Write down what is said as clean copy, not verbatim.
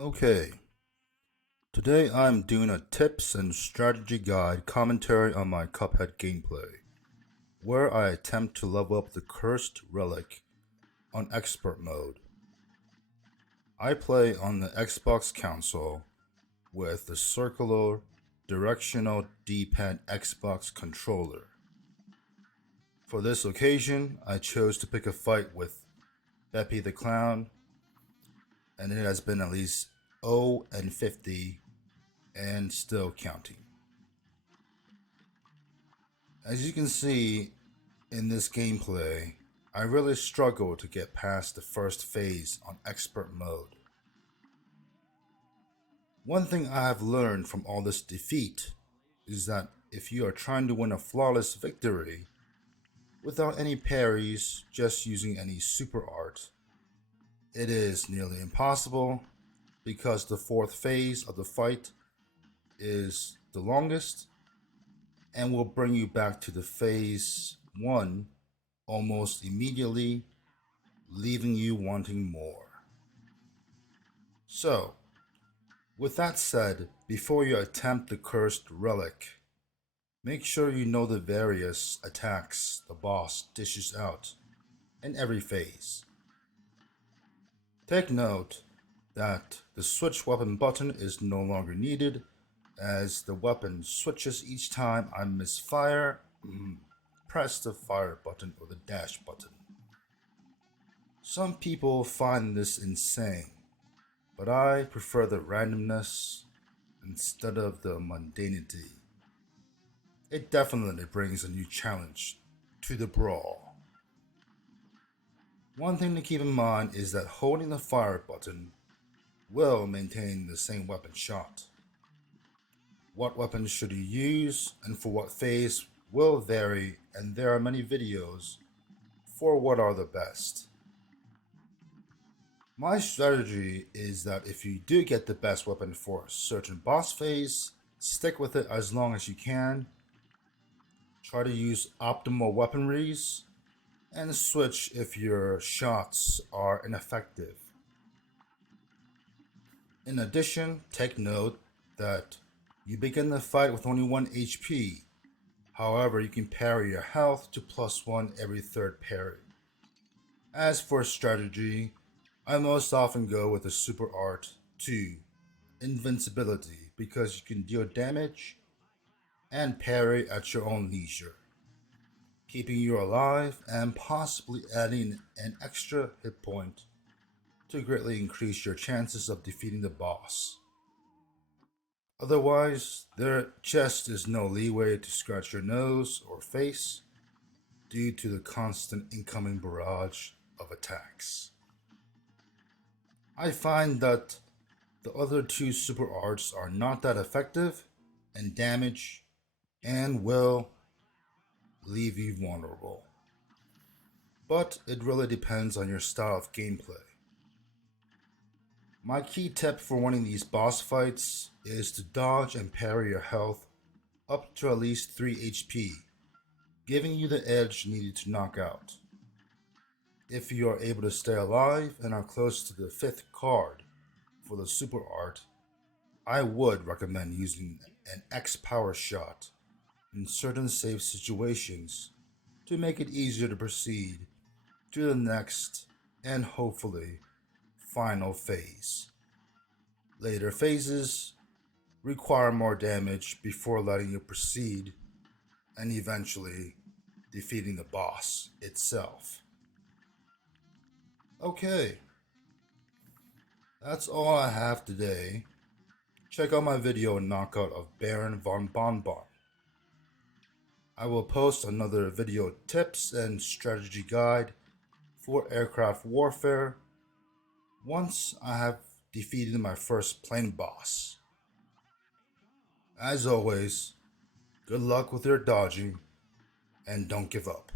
Okay, today I'm doing a tips and strategy guide commentary on my Cuphead gameplay, where I attempt to level up the cursed relic on expert mode. I play on the Xbox console with the circular directional D-pad Xbox controller. For this occasion, I chose to pick a fight with Beppy the Clown, and it has been at least 0 and 50 and still counting. As you can see in this gameplay, I really struggle to get past the first phase on expert mode. One thing I have learned from all this defeat is that if you are trying to win a flawless victory without any parries, just using any super art, it is nearly impossible because the fourth phase of the fight is the longest and will bring you back to the phase 1 almost immediately, leaving you wanting more. So, with that said, before you attempt the cursed relic, make sure you know the various attacks the boss dishes out in every phase. Take note that the switch weapon button is no longer needed, as the weapon switches each time I misfire. Press the fire button or the dash button. Some people find this insane, but I prefer the randomness instead of the mundanity. It definitely brings a new challenge to the brawl. One thing to keep in mind is that holding the fire button will maintain the same weapon shot. What weapons should you use and for what phase will vary, and there are many videos for what are the best. My strategy is that if you do get the best weapon for a certain boss phase, stick with it as long as you can. Try to use optimal weaponries and switch if your shots are ineffective. In addition, take note that you begin the fight with only 1 HP. However, you can parry your health to +1 every third parry. As for strategy, I most often go with the super art 2, invincibility, because you can deal damage and parry at your own leisure, keeping you alive and possibly adding an extra hit point to greatly increase your chances of defeating the boss. Otherwise, there just is no leeway to scratch your nose or face due to the constant incoming barrage of attacks. I find that the other 2 super arts are not that effective in damage and will leave you vulnerable. But it really depends on your style of gameplay. My key tip for winning these boss fights is to dodge and parry your health up to at least 3 HP, giving you the edge needed to knock out. If you are able to stay alive and are close to the 5th card for the super art, I would recommend using an X power shot in certain safe situations to make it easier to proceed to the next and hopefully final phase. Later phases require more damage before letting you proceed and eventually defeating the boss itself. Okay, that's all I have today. Check out my video knockout of Baron von Bonbon. I will post another video tips and strategy guide for aircraft warfare once I have defeated my first plane boss. As always, good luck with your dodging and don't give up.